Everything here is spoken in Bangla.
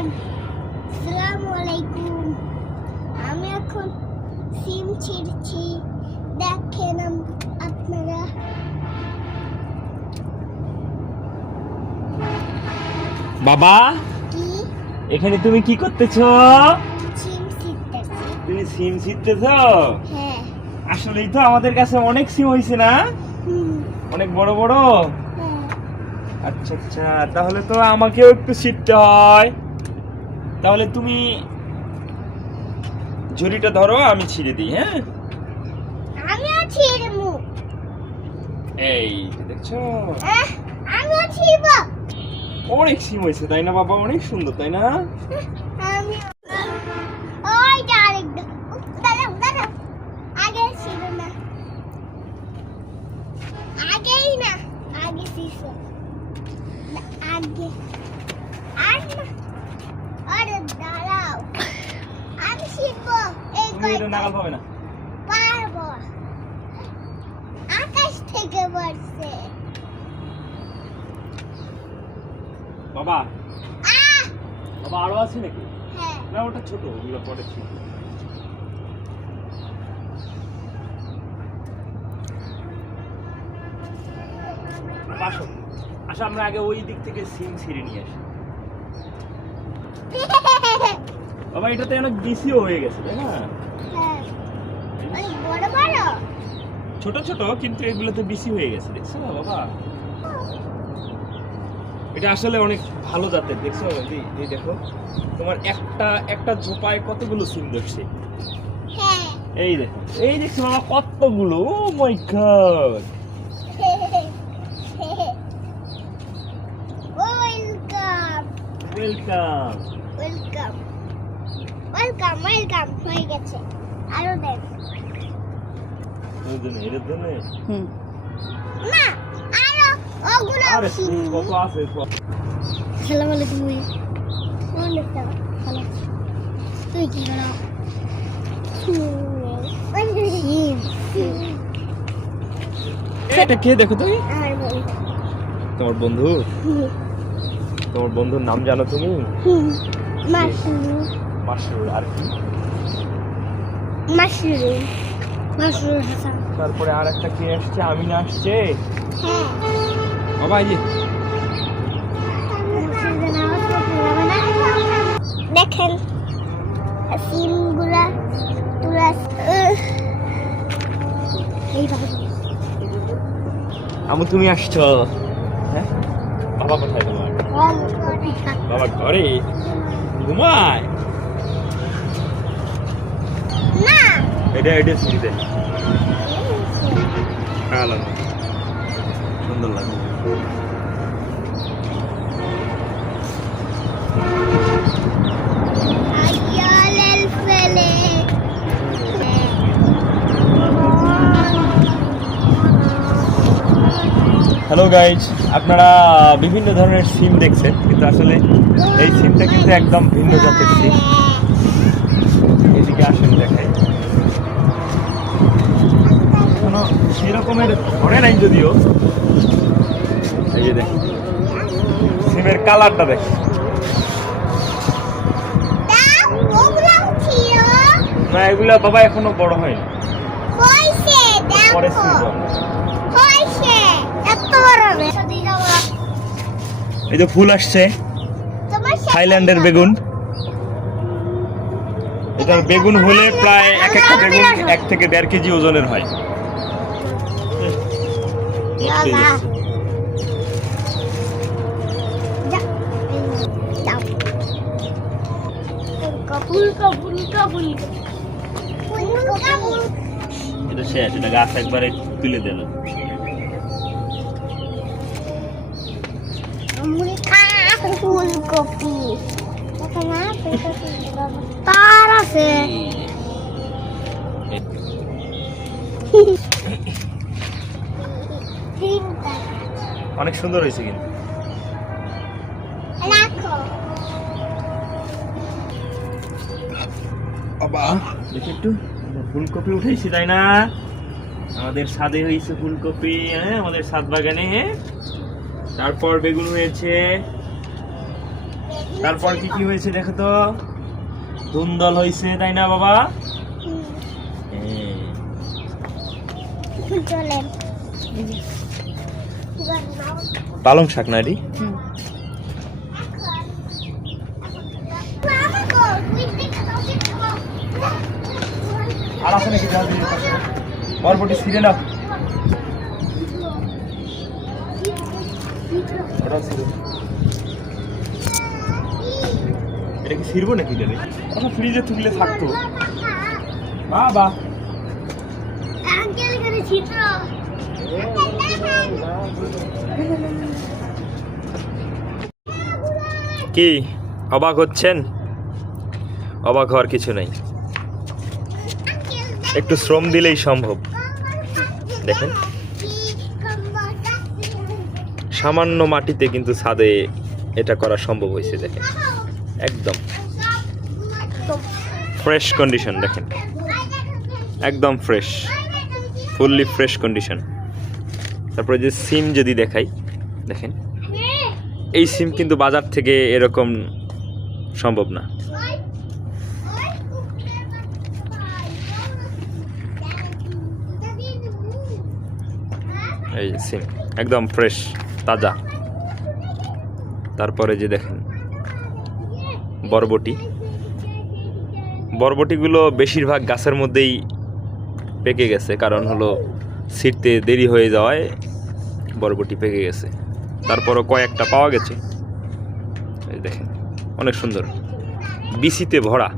এভরিওয়ান, আসসালামু আলাইকুম। আমি এখন সিম ছিঁড়ছি, দেখেন আপনারা। বাবা, কি এখানে তুমি কি করতেছো? সিম ছিঁড়তেছি? তুমি সিম ছিঁড়তেছো? হ্যাঁ। আসলেই তো আমাদের কাছে অনেক সিম হয়েছে না? অনেক বড় বড়। হ্যাঁ। আচ্ছা আচ্ছা, তাহলে তো আমাকেও একটু ছিঁড়তে হয়। তাহলে তুমি ঝুড়িটা ধরো, আমি ছিঁড়ে দিই। হ্যাঁ, আমিও ছিঁড়বো। এই যে দেখছো, আমিও ছিঁড়বো। অনেক সিম হয়েছে তাই না বাবা? অনেক সুন্দর তাই না? আমি ওই যে আরেকটা। দাঁড়াও দাঁড়াও, আগে ছিল না, আগেই না, আগে ছিল আগে। আর না, আরে দাঁড়াও, আমি শিখবো। এই তুমি এটা নাগাল পাবে না। পারবো, আকাশ থেকে পড়ছে। বাবা, আহ বাবা আরো আছে নাকি? হ্যাঁ। না, ওটা ছোট, ওগুলো পরে ছিল। আসো আসো, আমরা আগে ওই দিক থেকে সিম ছিঁড়ে নিয়ে আসি। বাবা, এটাতে অনেক বিসিও হয়ে গেছে তাই না? হ্যাঁ, অনেক বড় বড়। ছোট ছোট, কিন্তু এগুলোতে বিসি হয়ে গেছে, দেখছো বাবা? এটা আসলে অনেক ভালো জাতের, দেখছো? এই দেখো, তোমার একটা একটা ঝোপায় কতগুলো সিম দেখছে। হ্যাঁ। এই দেখো, এই দেখছো বাবা, কতগুলো! Oh my god! Welcome welcome. Welcome welcome welcome হয়ে গেছে। আরো দেন। এর জন্য না, আরো ওগুলো আরে কত আছে? খেলা বলে তুমি অনেক খেলা। তুই কি করো? এটা কে দেখো তুমি? আমার বন্ধু। তোমার বন্ধু? তোমার বন্ধুর নাম জানো তুমি? মাশরুম। মাসরুর। আর কি? মাশরুম। মাশরুম হাসান। তারপরে আর একটা কে আসছে? আমিনা আসছে। হ্যাঁ। বাবা, এই যে দেখেন সিমগুলা তুলা এইভাবে। আমু, তুমি আসছো? হ্যাঁ, বাবা কোথায় তোমার? বাবা ঘরে ঘুমায়? না, এটা শুনতে ভালো লাগে, সুন্দর লাগে। আইয়ালেল ফেলে। হ্যালো গাইজ, আপনারা বিভিন্ন ধরনের সিম দেখছেন, কিন্তু আসলে এই সিমটা কিন্তু একদম ভিন্ন জাতের সিম। এদিকে আসেন দেখাই। এখনো সেরকমের ধরে নাই যদিও। এই যে দেখেন, সিমের কালারটা দেখেন। না, এগুলা বাবা এখনো বড় হয়নি। পরে ছিড়বো আমরা। এই যে ফুল আসছে, থাইল্যান্ডের বেগুন। এটার বেগুন হলে প্রায় এক একটা বেগুন 1 থেকে 1.5 কেজি ওজনের হয়। এটা শেষ, এটা গাছ একবারে তুলে দিল। ফুলকপি তার আছে। অনেক সুন্দর হয়েছে কিন্তু। রাখো। বাবা দেখি একটু, ফুলকপি উঠেছি তাই না? আমাদের ছাদে হয়েছে ফুলকপি, হ্যাঁ, আমাদের ছাদ বাগানে। তারপর বেগুন হয়েছে, তারপর কি কি হয়েছে দেখো তো। ধুন্দল হয়েছে, তাই না বাবা? চলেন পালং শাক না রে? আর আছে নাকি? বরবটি ছিঁড়ে নাও। এটা কি ছিঁড়বো নাকি? ফ্রিজে তুললে থাকতো বাবা। আঙ্কেল এখানে ছিদ্র। কি অবাক হচ্ছেন? অবাক হওয়ার কিছু নেই, একটু শ্রম দিলেই সম্ভব। দেখেন সামান্য মাটিতে কিন্তু ছাদে এটা করা সম্ভব হয়েছে। দেখেন একদম ফ্রেশ কন্ডিশন, দেখেন একদম ফ্রেশ, ফুললি ফ্রেশ কন্ডিশন। তারপরে যে সিম যদি দেখাই, দেখেন এই সিম কিন্তু বাজার থেকে এরকম সম্ভব না। এই যে সিম একদম ফ্রেশ তাজা। তারপরে যে দেখেন বরবটি, বরবটিগুলো বেশিরভাগ গাছের মধ্যেই পেকে গেছে, কারণ হলো ছিঁড়তে দেরি হয়ে যাওয়ায় বরবটি পেকে গেছে। তারপরও কয়েকটা পাওয়া গেছে। এই দেখেন অনেক সুন্দর, বিচিতে ভরা।